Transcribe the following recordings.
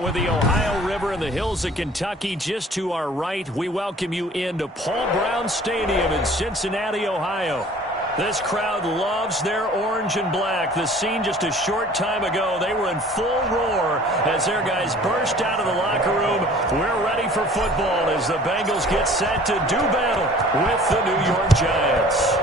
With the Ohio River and the hills of Kentucky just to our right, we welcome you into Paul Brown Stadium in Cincinnati, Ohio. This crowd loves their orange and black. The scene just a short time ago, they were in full roar as their guys burst out of the locker room. We're ready for football as the Bengals get set to do battle with the New York Giants.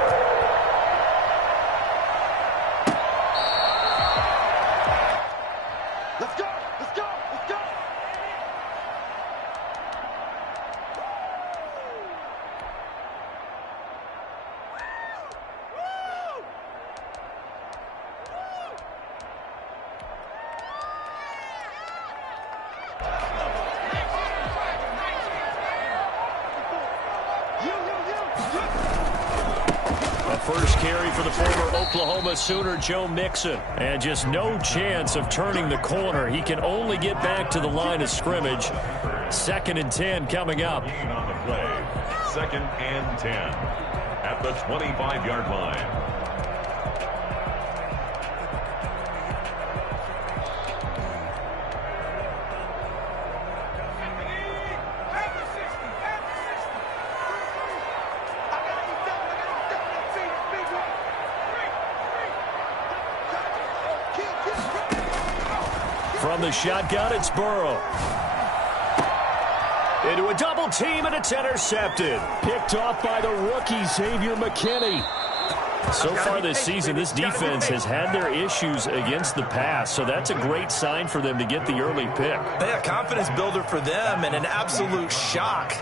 First carry for the former Oklahoma Sooner, Joe Mixon. And just no chance of turning the corner. He can only get back to the line of scrimmage. 2nd and 10 coming up. On the play. 2nd and 10 at the 25-yard line. From the shotgun, it's Burrow. Into a double team, and it's intercepted. Picked off by the rookie, Xavier McKinney. So far this season, this defense has had their issues against the pass, so that's a great sign for them to get the early pick. Yeah, confidence builder for them and an absolute shock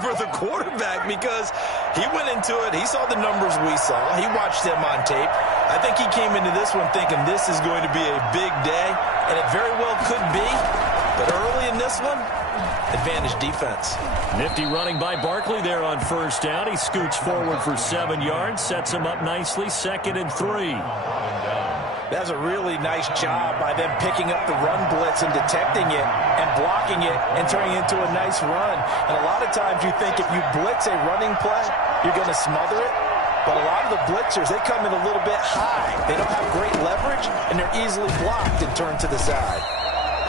for the quarterback because he went into it. He saw the numbers we saw. He watched them on tape. I think he came into this one thinking this is going to be a big day, and it very well could be. But early in this one, advantage defense. Nifty running by Barkley there on first down. He scoots forward for 7 yards, sets him up nicely, 2nd and 3. That's a really nice job by them picking up the run blitz and detecting it and blocking it and turning it into a nice run. And a lot of times you think if you blitz a running play, you're going to smother it. But a lot of the blitzers, they come in a little bit high. They don't have great leverage, and they're easily blocked and turned to the side.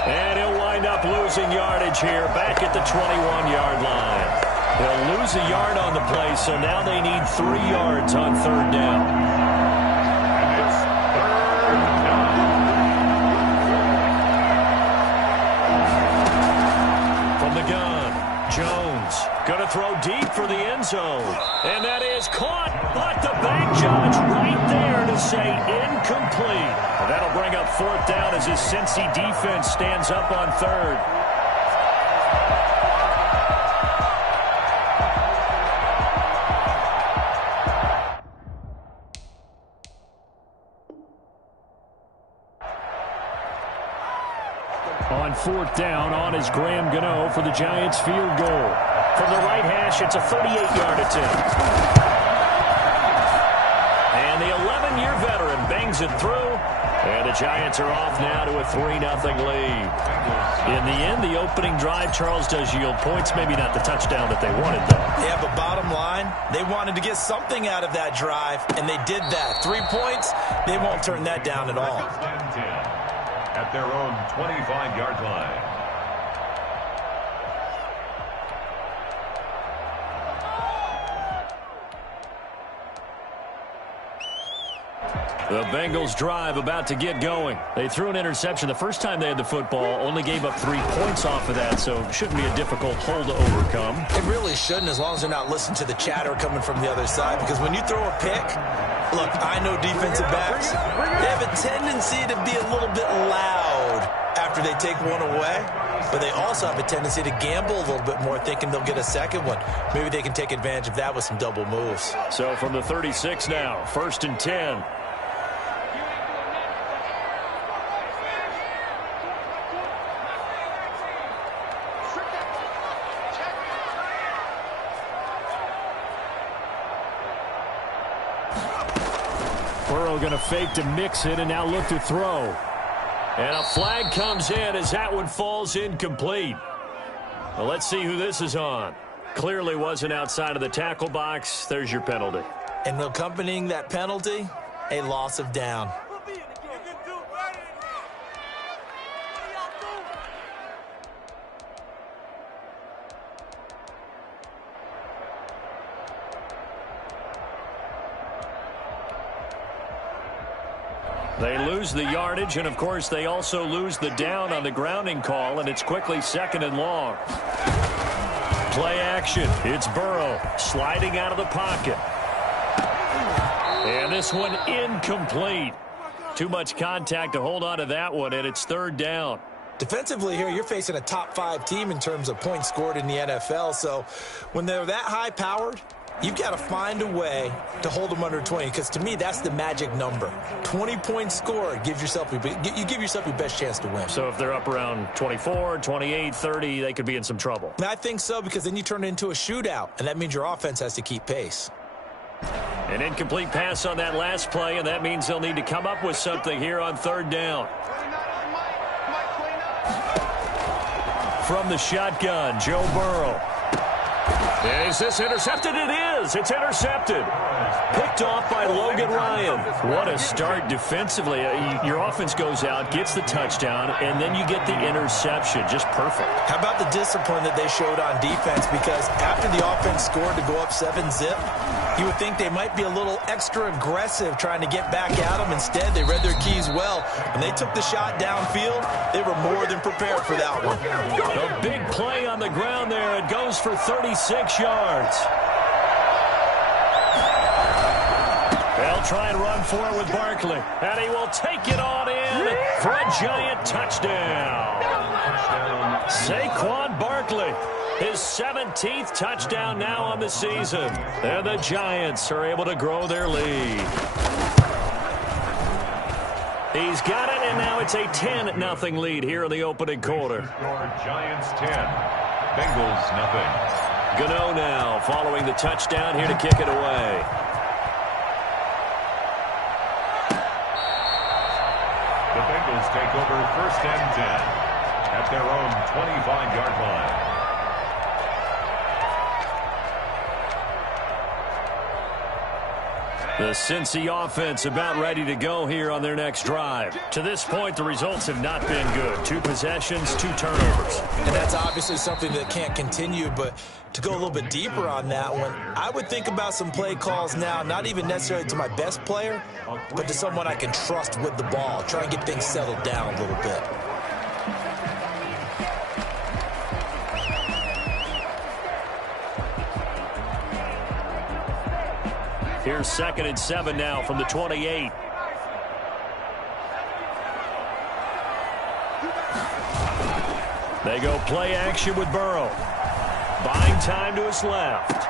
And he'll wind up losing yardage here back at the 21-yard line. They'll lose a yard on the play, so now they need 3 yards on 3rd down. And it's 3rd down. From the gun, Jones going to throw deep for the end zone. And that is caught, but the bank judge right there to say incomplete. And that'll bring up 4th down as his Cincy defense stands up on 3rd. On 4th down, on is Graham Gano for the Giants field goal. From the right hash, it's a 38-yard attempt. And the 11-year veteran bangs it through. And the Giants are off now to a 3-0 lead. In the end, the opening drive, Charles, does yield points. Maybe not the touchdown that they wanted, though. Yeah, but bottom line, they wanted to get something out of that drive, and they did that. 3 points, they won't turn that down at all. At their own 25-yard line. The Bengals drive about to get going. They threw an interception the first time they had the football, only gave up 3 points off of that, so it shouldn't be a difficult hole to overcome. It really shouldn't, as long as they're not listening to the chatter coming from the other side, because when you throw a pick, look, I know defensive backs, they have a tendency to be a little bit loud after they take one away, but they also have a tendency to gamble a little bit more, thinking they'll get a second one. Maybe they can take advantage of that with some double moves. So from the 36 now, 1st and 10. Burrow going to fake to mix it and now look to throw. And a flag comes in as that one falls incomplete. Well, let's see who this is on. Clearly wasn't outside of the tackle box. There's your penalty. And accompanying that penalty, a loss of down. They lose the yardage, and, of course, they also lose the down on the grounding call, and it's quickly 2nd and long. Play action. It's Burrow sliding out of the pocket. And this one incomplete. Too much contact to hold on to that one, and it's 3rd down. Defensively here, you're facing a top-5 team in terms of points scored in the NFL, so when they're that high-powered, you've got to find a way to hold them under 20, because to me, that's the magic number. 20 points scored, you give yourself your best chance to win. So if they're up around 24, 28, 30, they could be in some trouble. I think so, because then you turn it into a shootout, and that means your offense has to keep pace. An incomplete pass on that last play, and that means they'll need to come up with something here on 3rd down. From the shotgun, Joe Burrow. Is this intercepted? It is. It's intercepted. Picked off by Logan Ryan. What a start defensively. Your offense goes out, gets the touchdown, and then you get the interception. Just perfect. How about the discipline that they showed on defense? Because after the offense scored to go up 7-zip, you would think they might be a little extra aggressive trying to get back at them. Instead, they read their keys well. When they took the shot downfield, they were more than prepared for that one. A big play on the ground there. It goes for 36 yards. They'll try and run forward with Barkley. And he will take it on in for a giant touchdown. Saquon Barkley. His 17th touchdown now on the season. And the Giants are able to grow their lead. He's got it, and now it's a 10-0 lead here in the opening quarter. Giants 10, Bengals nothing. Gano now following the touchdown here to kick it away. The Bengals take over 1st and 10 at their own 25-yard line. The Cincy offense about ready to go here on their next drive. To this point, the results have not been good. 2 possessions, 2 turnovers. And that's obviously something that can't continue, but to go a little bit deeper on that one, I would think about some play calls now, not even necessarily to my best player, but to someone I can trust with the ball. Try and get things settled down a little bit. Here's 2nd and 7 now from the 28. They go play action with Burrow. Buying time to his left.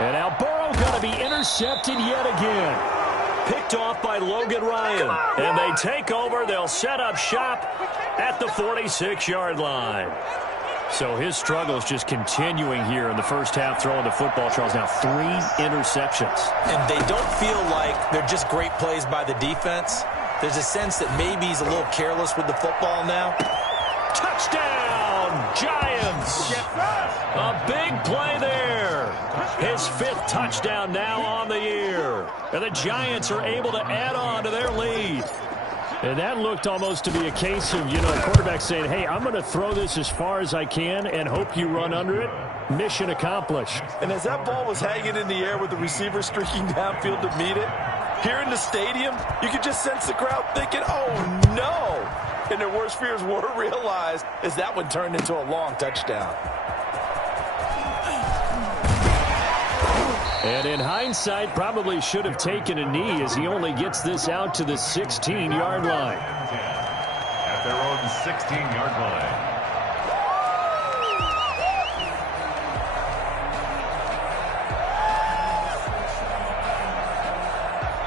And now Burrow going to be intercepted yet again. Picked off by Logan Ryan. And they take over. They'll set up shop at the 46-yard line. So his struggles just continuing here in the first half, throwing the football. Charles, now 3 interceptions. And they don't feel like they're just great plays by the defense. There's a sense that maybe he's a little careless with the football now. Touchdown, Giants! A big play there. His 5th touchdown now on the year. And the Giants are able to add on to their lead. And that looked almost to be a case of, a quarterback saying, hey, I'm going to throw this as far as I can and hope you run under it. Mission accomplished. And as that ball was hanging in the air with the receiver streaking downfield to meet it, here in the stadium, you could just sense the crowd thinking, oh, no. And their worst fears were realized as that one turned into a long touchdown. And in hindsight, probably should have taken a knee as he only gets this out to the 16-yard line. At their own 16-yard line.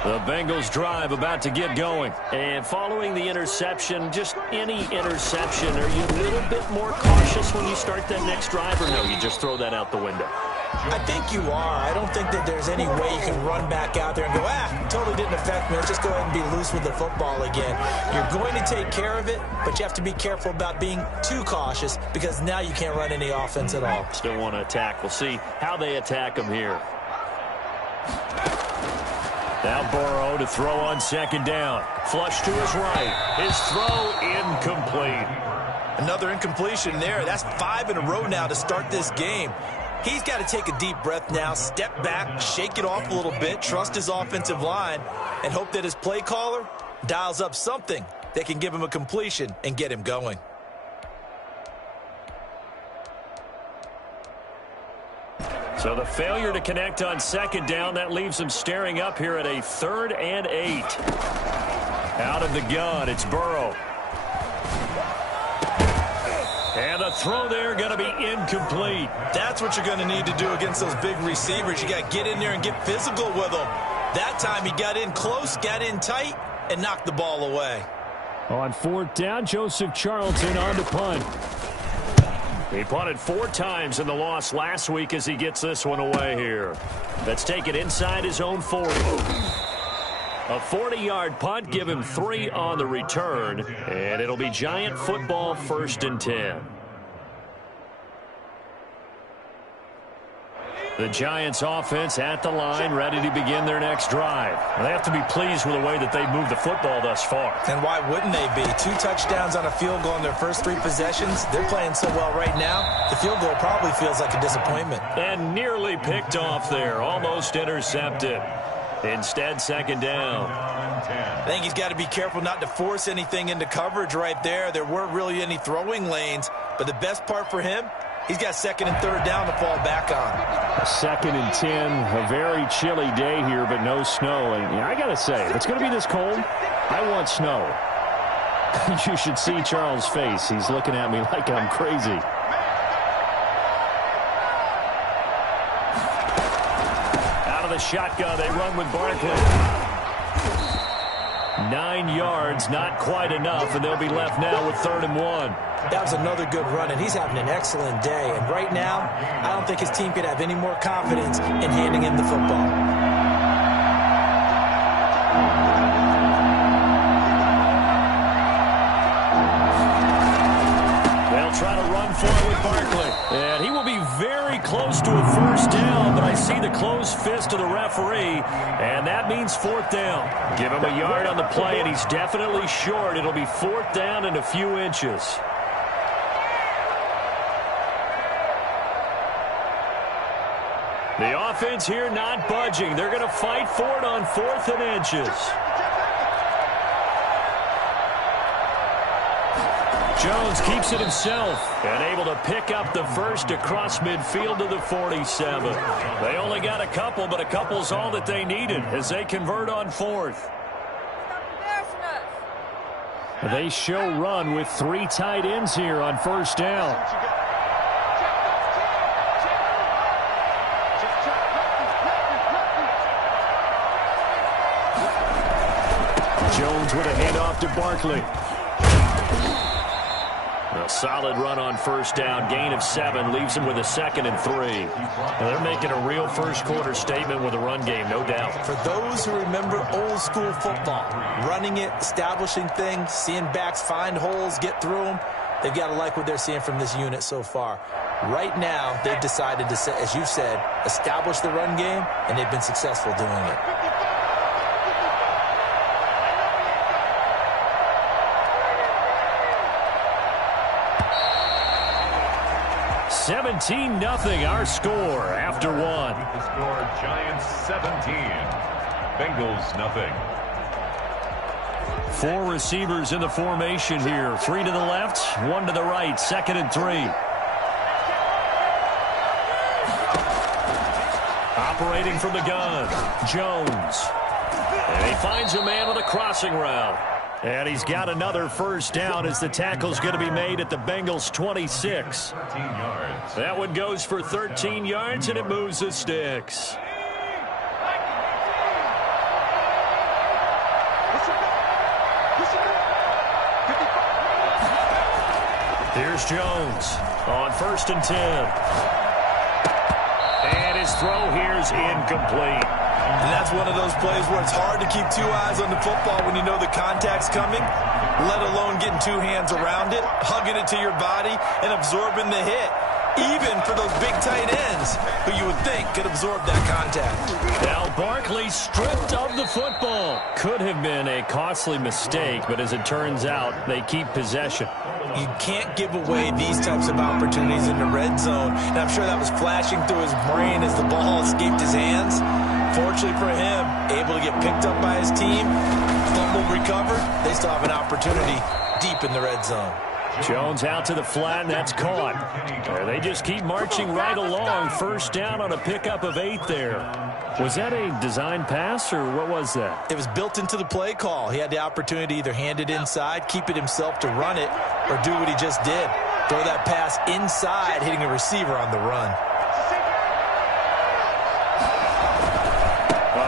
The Bengals drive about to get going. And following the interception, just any interception, are you a little bit more cautious when you start that next drive, or no, you just throw that out the window? I think you are. I don't think that there's any way you can run back out there and go, totally didn't affect me. Let's just go ahead and be loose with the football again. You're going to take care of it, but you have to be careful about being too cautious because now you can't run any offense at all. Still want to attack. We'll see how they attack them here. Now Burrow to throw on 2nd down. Flush to his right. His throw incomplete. Another incompletion there. That's 5 in a row now to start this game. He's got to take a deep breath now, step back, shake it off a little bit, trust his offensive line, and hope that his play caller dials up something that can give him a completion and get him going. So the failure to connect on second down, that leaves them staring up here at a 3rd and 8. Out of the gun, it's Burrow. And the throw there going to be incomplete. That's what you're going to need to do against those big receivers. You got to get in there and get physical with them. That time he got in close, got in tight, and knocked the ball away. On 4th down, Joseph Charlton on to punt. He punted 4 times in the loss last week as he gets this one away here. Let's take it inside his own 40. A 40-yard punt, give him 3 on the return, and it'll be Giant football 1st and 10. The Giants offense at the line, ready to begin their next drive. They have to be pleased with the way that they've moved the football thus far. And why wouldn't they be? 2 touchdowns on a field goal in their first 3 possessions. They're playing so well right now, the field goal probably feels like a disappointment. And nearly picked off there, almost intercepted. Instead, 2nd down. I think he's got to be careful not to force anything into coverage right there. There weren't really any throwing lanes, but the best part for him, he's got 2nd and 3rd down to fall back on. 2nd and 10, a very chilly day here, but no snow. And I got to say, if it's going to be this cold, I want snow. You should see Charles' face. He's looking at me like I'm crazy. Out of the shotgun, they run with Barkley. 9 yards, not quite enough, and they'll be left now with 3rd and 1. That was another good run, and he's having an excellent day. And right now, I don't think his team could have any more confidence in handing him the football. They'll try to run for it with Barkley. And he will be very close to a 1st down, but I see the closed fist of the referee, and that means 4th down. Give him a yard on the play, and he's definitely short. It'll be 4th down and a few inches. The offense here not budging. They're going to fight for it on 4th and inches. Jones keeps it himself and able to pick up the first across midfield to the 47. They only got a couple, but a couple's all that they needed as they convert on 4th. They show run with 3 tight ends here on 1st down. Jones with a handoff to Barkley. A solid run on 1st down. Gain of 7 leaves him with a 2nd and 3. Well, they're making a real first-quarter statement with a run game, no doubt. For those who remember old-school football, running it, establishing things, seeing backs find holes, get through them, they've got to like what they're seeing from this unit so far. Right now, they've decided to, as you said, establish the run game, and they've been successful doing it. 17-0 our score after 1. The score, Giants 17, Bengals nothing. 4 receivers in the formation here. 3 to the left, 1 to the right. 2nd and 3. Operating from the gun, Jones. And he finds a man on the crossing route. And he's got another 1st down as the tackle's going to be made at the Bengals' 26. 13 yards. That one goes for 13 yards, and it moves the sticks. Here's Jones on 1st and 10. And his throw here's incomplete. And that's one of those plays where it's hard to keep 2 eyes on the football when you know the contact's coming, let alone getting 2 hands around it, hugging it to your body, and absorbing the hit. Even for those big tight ends who you would think could absorb that contact. Now Barkley stripped of the football. Could have been a costly mistake, but as it turns out, they keep possession. You can't give away these types of opportunities in the red zone. And I'm sure that was flashing through his brain as the ball escaped his hands. Unfortunately for him, able to get picked up by his team, fumble recovered. They still have an opportunity deep in the red zone. Jones out to the flat, and that's caught. They just keep marching right along. First down on a pickup of 8 there. Was that a design pass, or what was that? It was built into the play call. He had the opportunity to either hand it inside, keep it himself to run it, or do what he just did. Throw that pass inside, hitting a receiver on the run.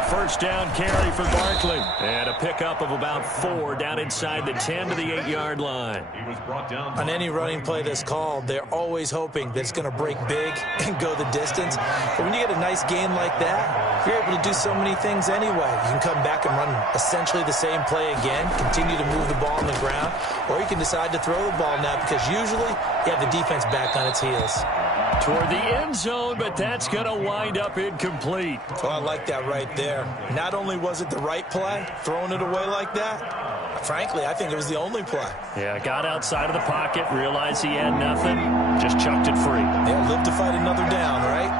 First down carry for Barkley. And a pickup of about 4 down inside the 10 to the 8-yard line. He was brought down. On any running play that's called, they're always hoping that it's going to break big and go the distance. But when you get a nice gain like that, you're able to do so many things anyway. You can come back and run essentially the same play again, continue to move the ball on the ground, or you can decide to throw the ball now because usually you have the defense back on its heels. Toward the end zone, but that's going to wind up incomplete. Oh, I like that right there. Not only was it the right play, throwing it away like that, frankly, I think it was the only play. Yeah, got outside of the pocket, realized he had nothing, just chucked it free. Yeah, live to fight another down, right?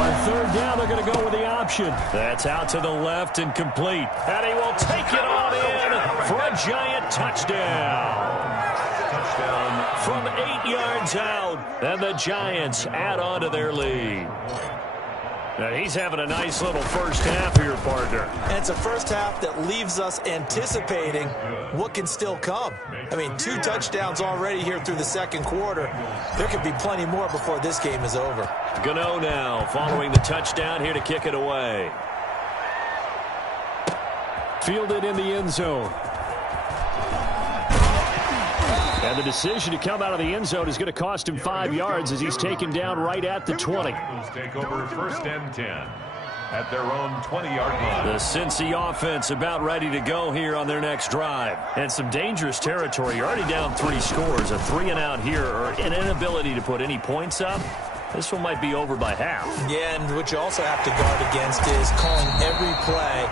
On third down, they're going to go with the option. That's out to the left and complete. And he will take it on in for a giant touchdown. From 8 yards out, and the Giants add on to their lead. Now he's having a nice little first half here, partner. And it's a first half that leaves us anticipating what can still come. I mean, 2 touchdowns already here through the second quarter. There could be plenty more before this game is over. Gano now following the touchdown here to kick it away. Fielded in the end zone. And the decision to come out of the end zone is going to cost him 5 yards as he's taken down right at the 20. Take over first and 10 at their own 20-yard line. The Cincy offense about ready to go here on their next drive. And some dangerous territory. You're already down 3 scores. A 3-and-out here or an inability to put any points up. This one might be over by half. Yeah, and what you also have to guard against is calling every play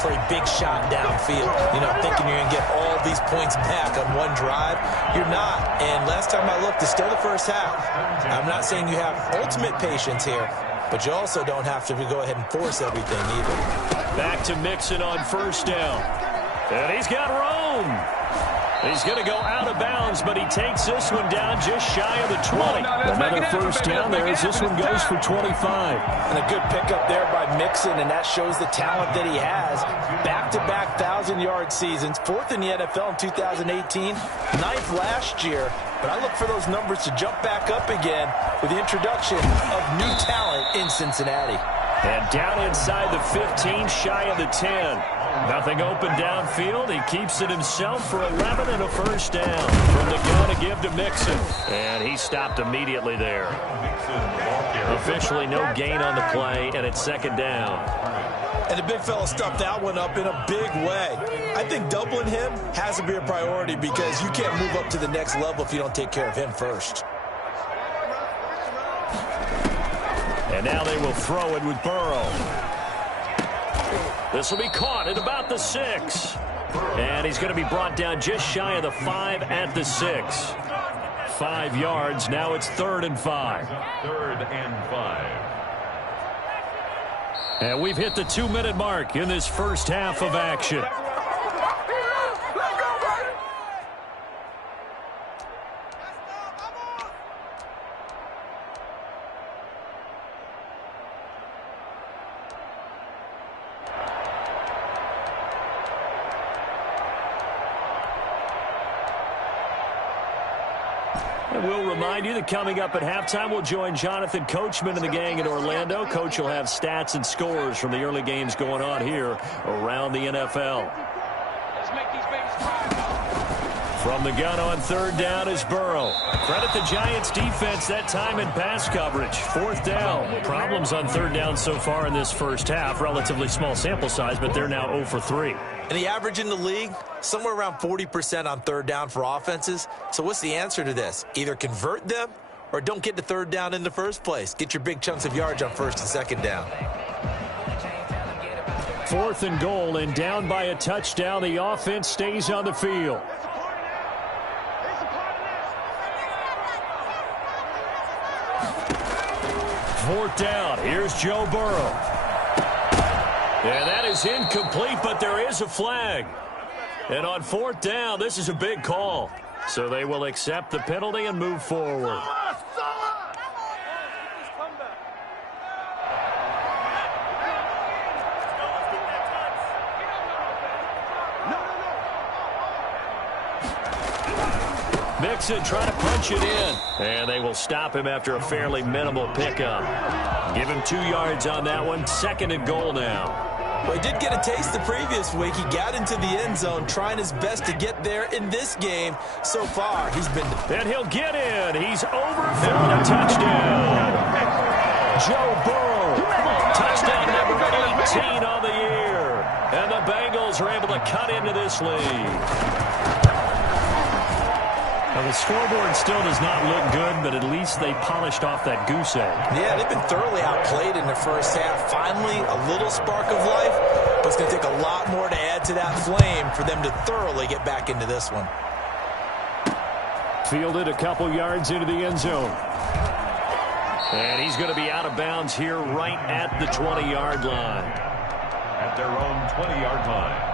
for a big shot downfield. You know, thinking you're going to get all these points back on one drive. You're not. And last time I looked, it's still the first half. I'm not saying you have ultimate patience here, but you also don't have to go ahead and force everything either. Back to Mixon on first down. And he's got room. He's going to go out of bounds, but he takes this one down just shy of the 20. Another first down there as this one goes for 25. And a good pickup there by Mixon, and that shows the talent that he has. Back-to-back 1,000-yard seasons, 4th in the NFL in 2018, 9th last year. But I look for those numbers to jump back up again with the introduction of new talent in Cincinnati. And down inside the 15, shy of the 10. Nothing open downfield. He keeps it himself for 11 and a first down. From the gun to give to Mixon. And he stopped immediately there. Officially no gain on the play, and it's second down. And the big fella stuffed that one up in a big way. I think doubling him has to be a priority because you can't move up to the next level if you don't take care of him first. And now they will throw it with Burrow. This will be caught at about the 6. And he's going to be brought down just shy of the 5 at the 6. 5 yards. Now it's 3rd and 5. 3rd and 5. And we've hit the 2-minute mark in this first half of action. And we'll remind you that coming up at halftime, we'll join Jonathan Coachman and the gang in Orlando. Coach will have stats and scores from the early games going on here around the NFL. Let's make these babies cry. From the gun on 3rd down is Burrow. Credit the Giants defense that time in pass coverage. 4th down. Problems on 3rd down so far in this first half. Relatively small sample size, but they're now 0 for 3. And the average in the league, somewhere around 40% on 3rd down for offenses. So what's the answer to this? Either convert them or don't get to 3rd down in the first place. Get your big chunks of yards on 1st and 2nd down. 4th and goal, and down by a touchdown. The offense stays on the field. 4th down. Here's Joe Burrow. And that is incomplete, but there is a flag. And on 4th down, this is a big call. So they will accept the penalty and move forward. Mixon trying to punch it in. And they will stop him after a fairly minimal pickup. Give him 2 yards on that one. 2nd and goal now. Well, he did get a taste the previous week. He got into the end zone, trying his best to get there in this game. So far, he's been... And he'll get in. He's over for a touchdown. Joe Burrow. Touchdown number 18 on the year. And the Bengals are able to cut into this lead. Well, the scoreboard still does not look good, but at least they polished off that goose egg. Yeah, they've been thoroughly outplayed in the first half. Finally, a little spark of life, but it's going to take a lot more to add to that flame for them to thoroughly get back into this one. Fielded a couple yards into the end zone. And he's going to be out of bounds here right at the 20-yard line. At their own 20-yard line.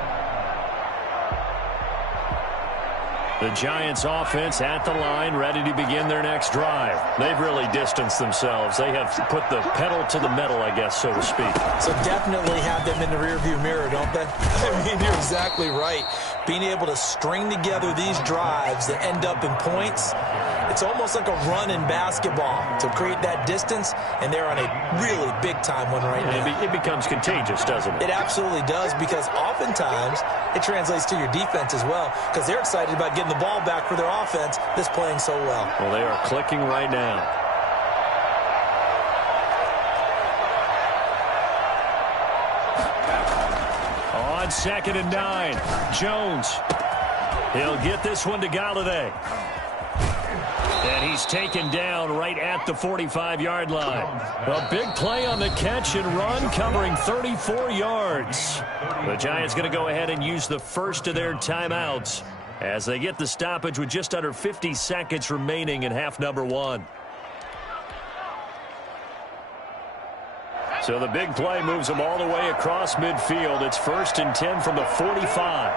The Giants offense at the line, ready to begin their next drive. They've really distanced themselves. They have put the pedal to the metal, I guess, so to speak. So definitely have them in the rearview mirror, don't they? I mean, you're exactly right. Being able to string together these drives that end up in points, it's almost like a run in basketball to create that distance, and they're on a really big-time one right now. It becomes contagious, doesn't it? It absolutely does, because oftentimes it translates to your defense as well, because they're excited about getting the ball back for their offense that's playing so well. Well, they are clicking right now. On 2nd and 9, Jones. He'll get this one to Galladay. And he's taken down right at the 45-yard line. A big play on the catch and run, covering 34 yards. The Giants going to go ahead and use the first of their timeouts as they get the stoppage with just under 50 seconds remaining in half number 1. So the big play moves them all the way across midfield. It's 1st and 10 from the 45.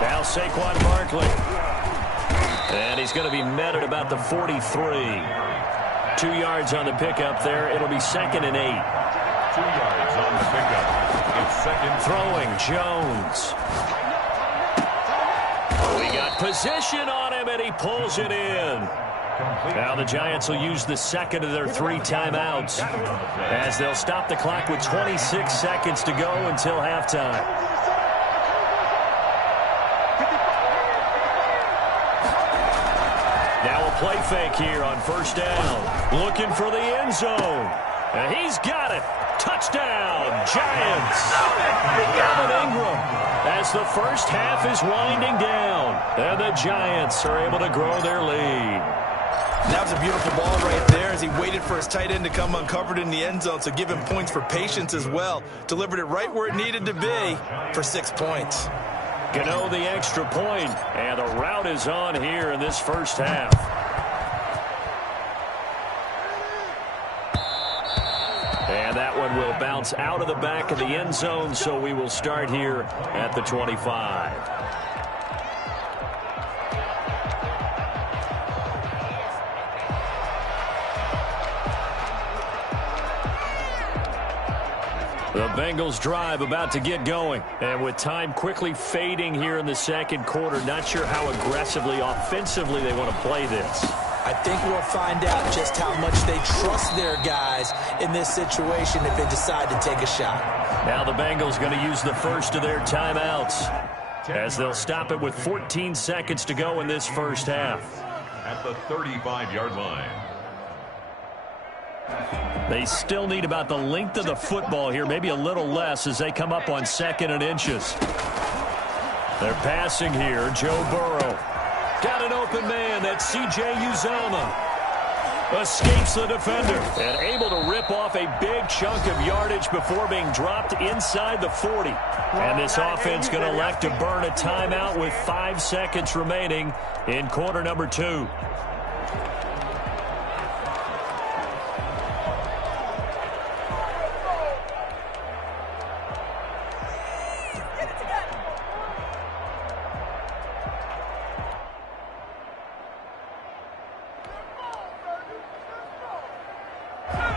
Now Saquon Barkley. And he's going to be met at about the 43. 2 yards on the pickup there. It'll be 2nd and 8. 2 yards on the pickup. It's 2nd. Throwing Jones. We got position on him, and he pulls it in. Now the Giants will use the 2nd of their 3 timeouts as they'll stop the clock with 26 seconds to go until halftime. Now a play fake here on 1st down. Looking for the end zone. And he's got it. Touchdown, Giants. Evan Ingram as the first half is winding down. And the Giants are able to grow their lead. That was a beautiful ball right there as he waited for his tight end to come uncovered in the end zone, so give him points for patience as well. Delivered it right where it needed to be for 6 points. Gano the extra point, and the route is on here in this first half. And that one will bounce out of the back of the end zone, so we will start here at the 25. The Bengals drive about to get going. And with time quickly fading here in the second quarter, not sure how aggressively, offensively they want to play this. I think we'll find out just how much they trust their guys in this situation if they decide to take a shot. Now the Bengals going to use the first of their timeouts as they'll stop it with 14 seconds to go in this first half. At the 35-yard line. They still need about the length of the football here, maybe a little less as they come up on 2nd and inches. They're passing here. Joe Burrow. Got an open man. That's C.J. Uzomah. Escapes the defender and able to rip off a big chunk of yardage before being dropped inside the 40. And this offense going to elect to burn a timeout with 5 seconds remaining in quarter number 2.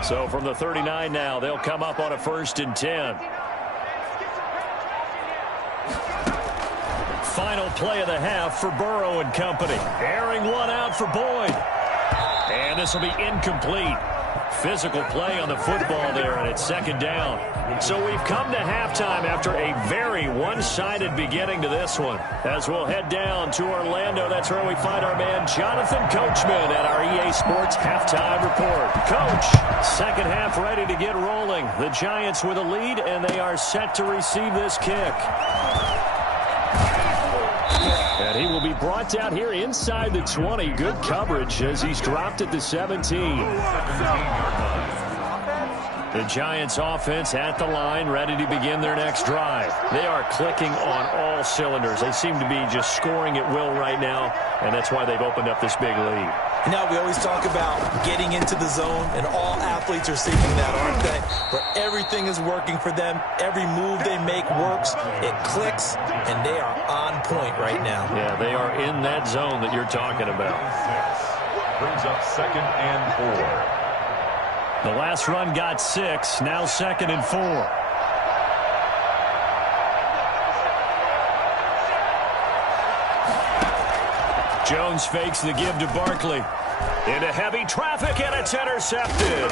So from the 39 now, they'll come up on a 1st and 10. Final play of the half for Burrow and company. Airing one out for Boyd. And this will be incomplete. Physical play on the football there, and it's 2nd down. So we've come to halftime after a very one-sided beginning to this one. As we'll head down to Orlando, that's where we find our man Jonathan Coachman at our EA Sports Halftime Report. Coach, 2nd half ready to get rolling. The Giants with a lead, and they are set to receive this kick. And he will be brought down here inside the 20. Good coverage as he's dropped at the 17. The Giants offense at the line, ready to begin their next drive. They are clicking on all cylinders. They seem to be just scoring at will right now, and that's why they've opened up this big lead. Now, we always talk about getting into the zone, and all athletes are seeking that, aren't they? Where everything is working for them. Every move they make works. It clicks, and they are on point right now. Yeah, they are in that zone that you're talking about. Brings up 2nd and 4. The last run got 6, now 2nd and 4. Jones fakes the give to Barkley. Into heavy traffic, and it's intercepted.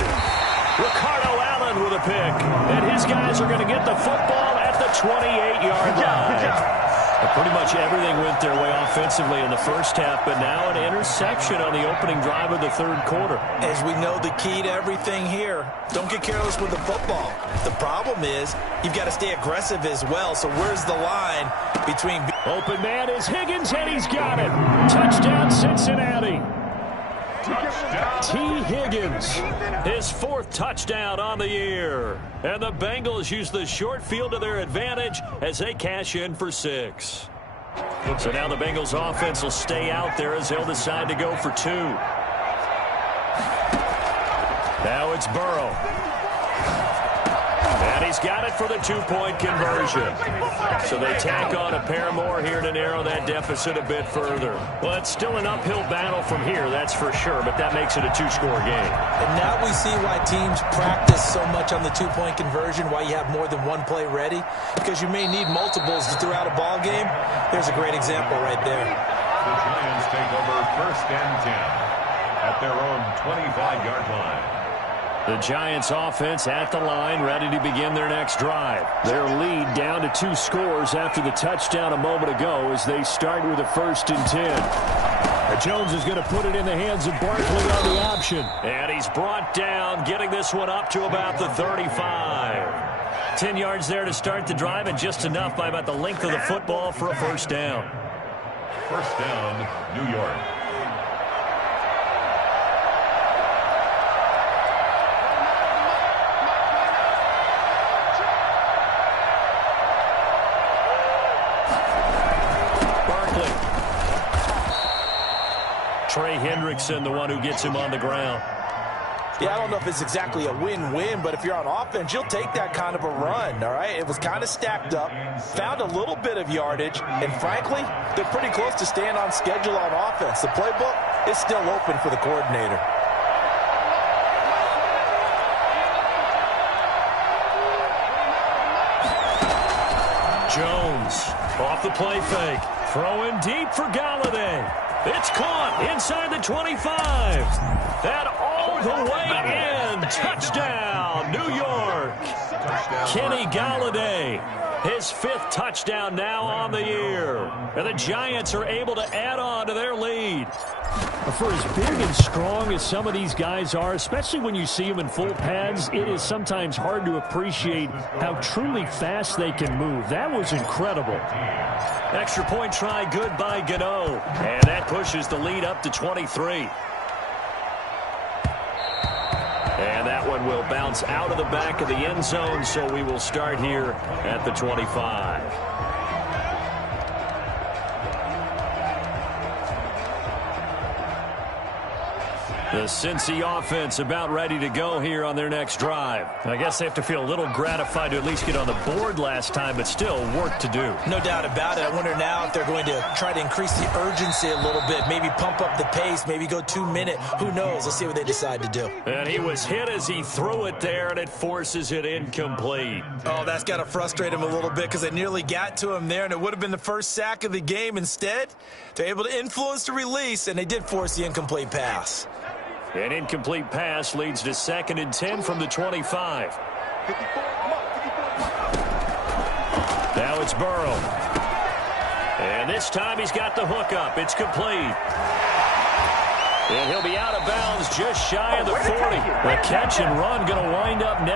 Ricardo Allen with a pick. And his guys are going to get the football at the 28-yard line. Pretty much everything went their way offensively in the first half, but now an interception on the opening drive of the 3rd quarter. As we know, the key to everything here, don't get careless with the football. The problem is you've got to stay aggressive as well, so where's the line between... Open man is Higgins, and he's got it. Touchdown, Cincinnati. T. Higgins, his 4th touchdown on the year. And the Bengals use the short field to their advantage as they cash in for 6. So now the Bengals offense will stay out there as they'll decide to go for 2. Now it's Burrow. And he's got it for the 2-point conversion. So they tack on a pair more here to narrow that deficit a bit further. Well, it's still an uphill battle from here, that's for sure, but that makes it a 2-score game. And now we see why teams practice so much on the 2-point conversion, why you have more than one play ready, because you may need multiples throughout a ball game. There's a great example right there. The Giants take over 1st and 10 at their own 25-yard line. The Giants offense at the line, ready to begin their next drive. Their lead down to 2 scores after the touchdown a moment ago as they start with a 1st and 10. Jones is going to put it in the hands of Barkley on the option. And he's brought down, getting this one up to about the 35. 10 yards there to start the drive, and just enough by about the length of the football for a 1st down. 1st down, New York. Trey Hendrickson, the one who gets him on the ground. Yeah, I don't know if it's exactly a win-win, but if you're on offense, you'll take that kind of a run, all right? It was kind of stacked up, found a little bit of yardage, and frankly, they're pretty close to staying on schedule on offense. The playbook is still open for the coordinator. Jones off the play fake. Throwing deep for Galladay. It's caught inside the 25. That all the way in. Touchdown, New York. Kenny Galladay, his 5th touchdown now on the year. And the Giants are able to add on to their lead. For as big and strong as some of these guys are, especially when you see them in full pads, it is sometimes hard to appreciate how truly fast they can move. That was incredible. Extra point try good by Gano. And that pushes the lead up to 23. And that one will bounce out of the back of the end zone, so we will start here at the 25. The Cincy offense about ready to go here on their next drive. I guess they have to feel a little gratified to at least get on the board last time, but still work to do. No doubt about it. I wonder now if they're going to try to increase the urgency a little bit, maybe pump up the pace, maybe go 2 minute. Who knows? Let's see what they decide to do. And he was hit as he threw it there, and it forces it incomplete. Oh, that's got to frustrate him a little bit because it nearly got to him there, and it would have been the first sack of the game. Instead, they're able to influence the release, and they did force the incomplete pass. An incomplete pass leads to 2nd and 10 from the 25. Now it's Burrow. And this time he's got the hook up. It's complete. And he'll be out of bounds just shy of the 40. The catch and run going to wind up net.